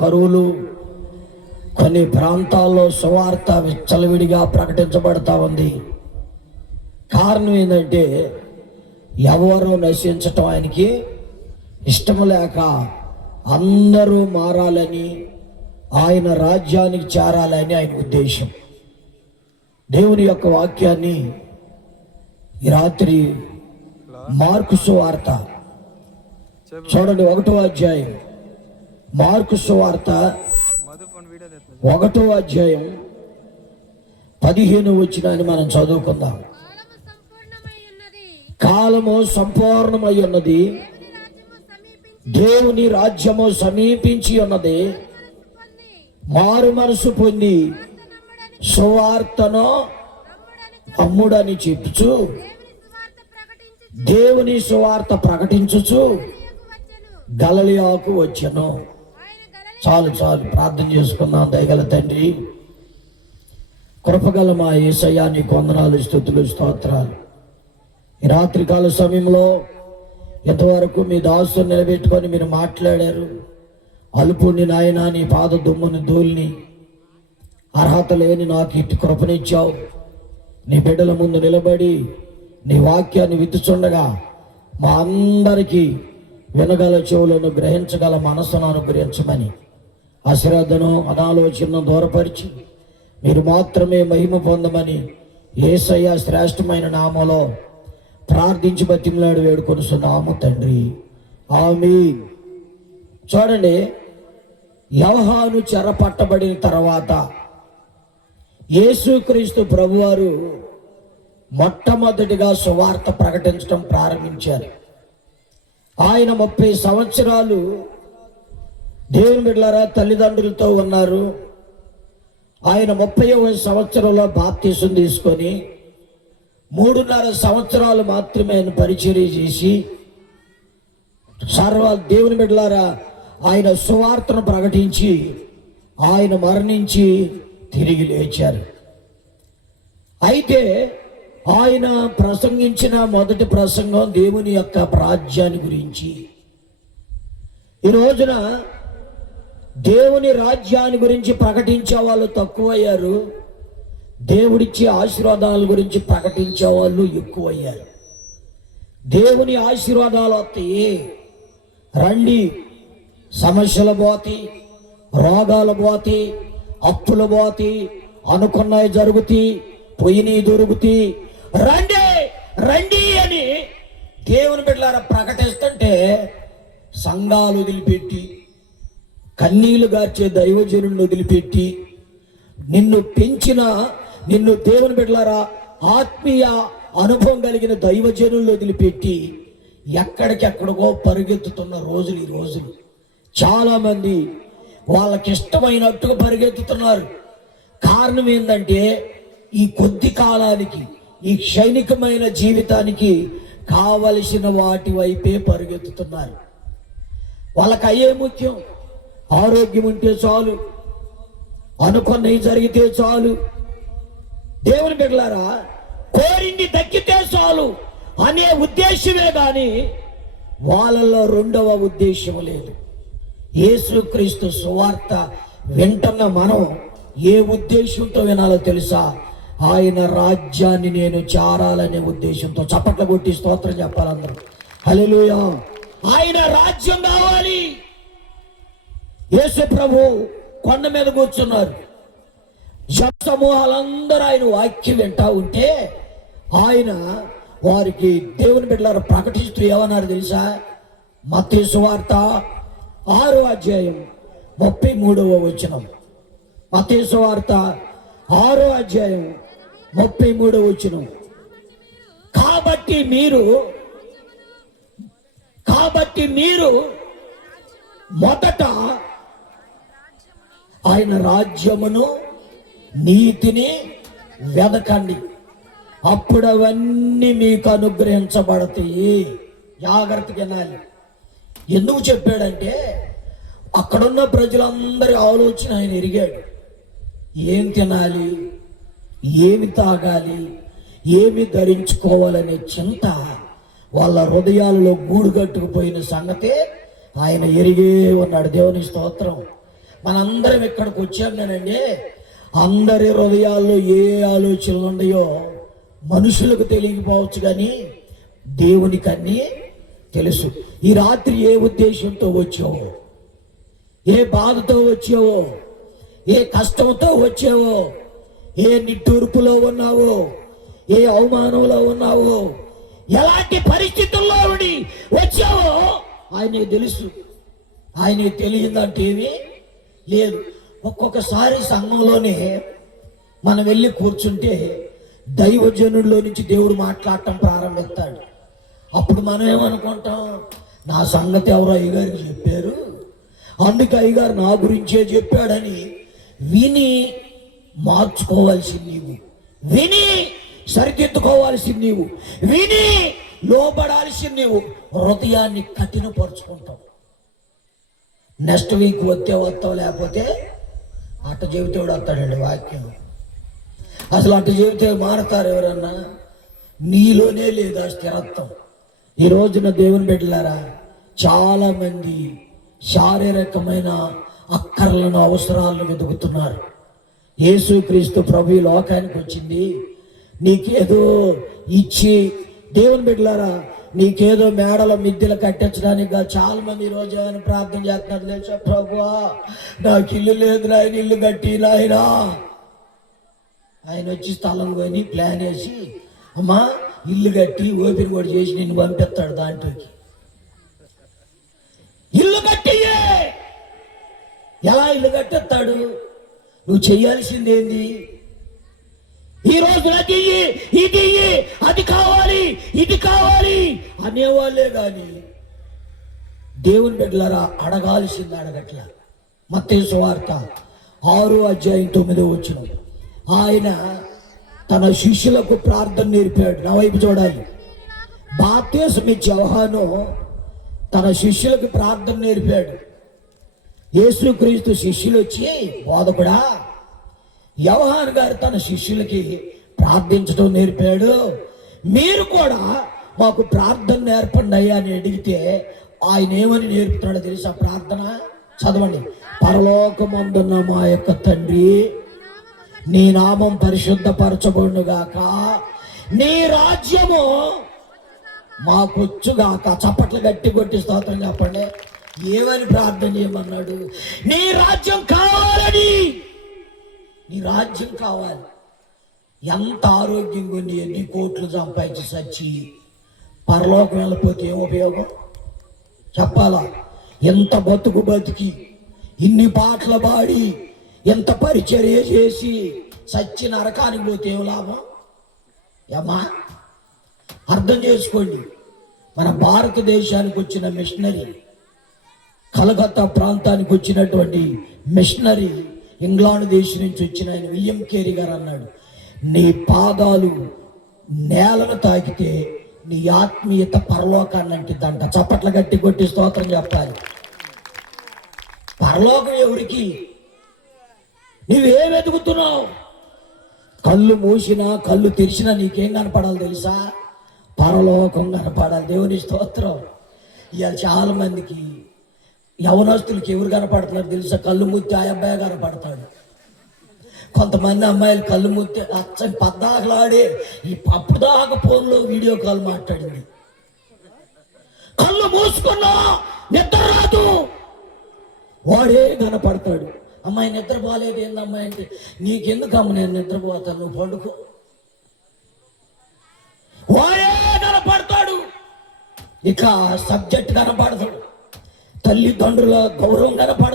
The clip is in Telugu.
కరువులు, కొన్ని ప్రాంతాల్లో సువార్త విచ్చలవిడిగా ప్రకటించబడతా ఉంది. కారణం ఏంటంటే ఎవరో నశించటం ఆయనకి ఇష్టం లేక అందరూ మారాలని, ఆయన రాజ్యానికి చేరాలని ఆయన ఉద్దేశం. దేవుని యొక్క వాక్యాన్ని ఈ రాత్రి మార్కు సువార్త చూడండి, 1వ అధ్యాయం. మార్కు సువార్త 1వ అధ్యాయం 15 వచనాన్ని మనం చదువుకుందాం. కాలము సంపూర్ణమై ఉన్నది, దేవుని రాజ్యము సమీపించి ఉన్నది. మారు మనసు పొంది సువార్తను అమ్ముడని చెప్పుచు దేవుని సువార్త ప్రకటించుచు గలిలయకు వచ్చెను. చాలు ప్రార్థన చేసుకుందాం. దయగల తండ్రి, కృపగల మా యేసయ్యా, నీకు వందనాలు, స్తుతులు, స్తోత్రాలు. ఈ రాత్రికాల సమయంలో ఎంతవరకు మీ దాసుని నిలబెట్టుకొని మీరు మాట్లాడారు. అలుపుని నాయన, నీ పాద దుమ్ముని ధూళిని అర్హత లేని నాకు ఇటు కృపనిచ్చావు. నీ బిడ్డల ముందు నిలబడి నీ వాక్యాన్ని విత్తుచుండగా మా అందరికీ వినగల చెవులను, గ్రహించగల మనస్సును అనుగ్రహించమని, అశ్రద్ధను అనాలోచనను దూరపరిచి మీరు మాత్రమే మహిమ పొందమని యేసయ్య శ్రేష్టమైన నామములో ప్రార్థించి బతిమలాడి వేడుకొనుచున్నాము తండ్రి, ఆమేన్. చూడండి, యోహాను చెరపట్టబడిన తర్వాత యేసుక్రీస్తు ప్రభువారు మొట్టమొదటిగా సువార్త ప్రకటించడం ప్రారంభించారు. ఆయన 30 సంవత్సరాలు దేవుని బిడ్డలారా తల్లిదండ్రులతో ఉన్నారు. ఆయన 30వ సంవత్సరంలో బాప్తీసం తీసుకొని 3.5 సంవత్సరాలు మాత్రమే ఆయన పరిచర్య చేసి దేవుని బిడ్డలారా ఆయన సువార్తను ప్రకటించి ఆయన మరణించి తిరిగి లేచారు. అయితే ఆయన ప్రసంగించిన మొదటి ప్రసంగం దేవుని యొక్క రాజ్యాన్ని గురించి. ఈ రోజున దేవుని రాజ్యాన్ని గురించి ప్రకటించే వాళ్ళు తక్కువయ్యారు, దేవుడిచ్చే ఆశీర్వాదాల గురించి ప్రకటించే వాళ్ళు ఎక్కువయ్యారు. దేవుని ఆశీర్వాదాలు వస్తాయి, రండి, సమస్యలు పోతాయి, రోగాలు పోతాయి, అప్పులు పోతాయి, అనుకున్నవి జరుగుతాయి, పొయ్యిని దొరుకుతాయి, రండి రండి అని దేవుని బిడ్డలారా ప్రకటిస్తుంటే సంఘాలు వదిలిపెట్టి, కన్నీళ్లు గార్చే దైవజనులను వదిలిపెట్టి, నిన్ను పెంచిన, నిన్ను దేవుని బిడ్డలారా ఆత్మీయ అనుభవం కలిగిన దైవజనులను వదిలిపెట్టి ఎక్కడికెక్కడికో పరిగెత్తుతున్న రోజులు ఈ రోజులు. చాలామంది వాళ్ళకి ఇష్టమైనట్టుగా పరిగెత్తుతున్నారు. కారణం ఏంటంటే ఈ కొద్ది కాలానికి, ఈ క్షణికమైన జీవితానికి కావలసిన వాటి వైపే పరిగెత్తుతున్నారు. వాళ్ళకి అయ్యే ముఖ్యం. ఆరోగ్యం ఉంటే చాలు, అనుకున్నవి జరిగితే చాలు, దేవుని బిడ్డలారా కోరింది దక్కితే చాలు అనే ఉద్దేశమే కానీ వాళ్ళలో రెండవ ఉద్దేశం లేదు. యేసుక్రీస్తు సువార్త వింటున్న మనం ఏ ఉద్దేశంతో వినాలో తెలుసా? ఆయన రాజ్యాన్ని నేను చేరాలనే ఉద్దేశంతో. చప్పట్లు కొట్టి స్తోత్రం చెప్పాలి అందరూ. హల్లెలూయా. ఆయన రాజ్యం కావాలి. యేసు ప్రభు కొండ మీద కూర్చున్నారు. సమూహాలందరూ ఆయన వాక్యం వింటా ఉంటే ఆయన వారికి దేవుని బిడ్డలారా ప్రకటిస్తూ ఏమన్నారు తెలుసా? మత్తయి సువార్త 6వ అధ్యాయం 33వ వచనం. మత్తయి సువార్త 6వ అధ్యాయం 33వ వచనం. కాబట్టి మీరు మొదట ఆయన రాజ్యమును నీతిని వెదకండి, అప్పుడు అవన్నీ మీకు అనుగ్రహించబడతాయి. జాగ్రత్తగా వినాలి. ఎందుకు చెప్పాడంటే అక్కడున్న ప్రజలందరి ఆలోచన ఆయన ఎరిగాడు. ఏం తినాలి, ఏమి తాగాలి, ఏమి ధరించుకోవాలనే చింత వాళ్ళ హృదయాలలో గూడు కట్టుకుపోయిన సంగతే ఆయన ఎరిగే ఉన్నాడు. దేవుని స్తోత్రం. మనందరం ఇక్కడికి వచ్చాం కానండి, అందరి హృదయాల్లో ఏ ఆలోచనలు ఉన్నాయో మనుషులకు తెలియకపోవచ్చు, కానీ దేవునికి అన్నీ తెలుసు. ఈ రాత్రి ఏ ఉద్దేశంతో వచ్చావో, ఏ బాధతో వచ్చావో, ఏ కష్టంతో వచ్చావో, ఏ నిట్టూర్పులో ఉన్నావో, ఏ అవమానంలో ఉన్నావో, ఎలాంటి పరిస్థితుల్లో ఉండి వచ్చావో ఆయనకి తెలుసు. ఆయనకి తెలియదంటే ఏమీ లేదు. ఒక్కొక్కసారి సంఘంలోనే మనం వెళ్ళి కూర్చుంటే దైవజనుల్లో నుంచి దేవుడు మాట్లాడటం ప్రారంభిస్తాడు. అప్పుడు మనం ఏమనుకుంటాం, నా సంగతి ఎవరో అయ్యగారికి చెప్పారు, అందుకే అయ్యగారు నా గురించే చెప్పాడని విని మార్చుకోవాల్సింది నీవు, విని సరిదిద్దుకోవాల్సింది నీవు, విని లోబడాల్సింది నీవు. హృదయాన్ని కఠినపరుచుకుంటావు. నెక్స్ట్ వీక్ వస్తావు, లేకపోతే అట్ట చెబితేవాడు వస్తాడండి వాక్యం. అసలు అట్ట చెబితే మారతారు ఎవరన్నా? నీలోనే లేదా స్థిరత్వం. ఈ రోజున దేవుని బిడ్డలారా, చాలామంది శారీరకమైన అక్కర్లను, అవసరాలను వెతుకుతున్నారు. యేసుక్రీస్తు ప్రభు లోకానికి వచ్చింది నీకేదో ఇచ్చి, దేవుని బిడ్డలారా, నీకేదో మేడల మిద్దెలు కట్టించడానికి. చాలా మంది ఈరోజు ఏమైనా ప్రార్థన చేస్తున్నారు తెలుసా? ప్రభువా, నాకు ఇల్లు లేదు, నాయన ఇల్లు కట్టి నాయనా. ఆయన వచ్చి స్థలం కొని ప్లాన్ వేసి, అమ్మా ఇల్లు కట్టి ఓపెన్ కూడా చేసి నిన్ను పంపిస్తాడు దాంట్లోకి. ఇల్లు కట్టియే, ఎలా ఇల్లు కట్టిస్తాడు? నువ్వు చెయ్యాల్సింది ఏంది? ఈ రోజు అది ఇది అది కావాలి, ఇది కావాలి అనేవాళ్ళే కానీ దేవుని బిడ్డలారా అడగాల్సింది అడగట్ల. మత్తయి సువార్త 6:9 ఆయన తన శిష్యులకు ప్రార్థన నేర్పాడు. నా వైపు చూడాలి. బాప్తిస్మం ఇచ్చే యోహాను తన శిష్యులకు ప్రార్థన నేర్పాడు. యేసుక్రీస్తు శిష్యులు వచ్చి, బోధకుడా, యోహాను గారు తన శిష్యులకి ప్రార్థించడం నేర్పాడు, మీరు కూడా మాకు ప్రార్థన నేర్పండి అయ్యా అని అడిగితే ఆయన ఏమని నేర్పుతున్నాడో తెలుసా? ప్రార్థన చదవండి. పరలోకమందున్న మా యొక్క తండ్రి, నీ నామం పరిశుద్ధపరచబడునుగాక, నీ రాజ్యము మాకొచ్చుగాక. చప్పట్లు గట్టి కొట్టి స్తోత్రం చెప్పండి. ఏమని ప్రార్థన చేయమన్నాడు? నీ రాజ్యం కావాలని. నీ రాజ్యం కావాలి. ఎంత ఆరోగ్యంగా ఉండి ఎన్ని కోట్లు సంపాదించి సచ్చి పరలోకం వెళ్ళిపోతే ఏం ఉపయోగం చెప్పాలా? ఎంత బతుకు బతికి, ఇన్ని పాటలు పాడి, ఎంత పరిచర్య చేసి సచ్చి నరకానికి పోతే ఏం లాభం? ఏమా అర్థం చేసుకోండి. మన భారతదేశానికి వచ్చిన మిషనరీ, కలకత్తా ప్రాంతానికి వచ్చినటువంటి మిషనరీ, ఇంగ్లాండ్ దేశం నుంచి వచ్చిన ఆయన విలియం కేరీ గారు అన్నాడు, నీ పాదాలు నేలను తాకితే నీ ఆత్మీయత పరలోకాన్ని అంటిద్దంట. చప్పట్ల గట్టి కొట్టి స్తోత్రం చెప్పాలి. పరలోకం ఎవరికి? నువ్వేం వెతుకుతున్నావు? కళ్ళు మూసినా కళ్ళు తెరిచినా నీకేం కనపడాలి తెలుసా? పరలోకం కనపడాలి. దేవుని స్తోత్రం. ఇక చాలా మందికి యవనస్తులకి ఎవరు కనపడుతున్నారు తెలుసా? కళ్ళు ముత్తి ఆ అబ్బాయి కనపడతాడు. కొంతమంది అమ్మాయిలు కళ్ళు ముత్తి అచ్చని పద్దాకలాడే ఈ అప్పుదాకా ఫోన్లో వీడియో కాల్ మాట్లాడింది. కళ్ళు మూసుకున్నా నిద్ర రాదు, వాడే కనపడతాడు. అమ్మాయి నిద్రపోలేదు ఏంది అమ్మాయి అంటే, నీకెందుకమ్మ నేను నిద్రపోతాను, నువ్వు పండుకో. వాడే కనపడతాడు. ఇక సబ్జెక్ట్ కనపడతాడు, తల్లిదండ్రుల గౌరవం కనపడదు.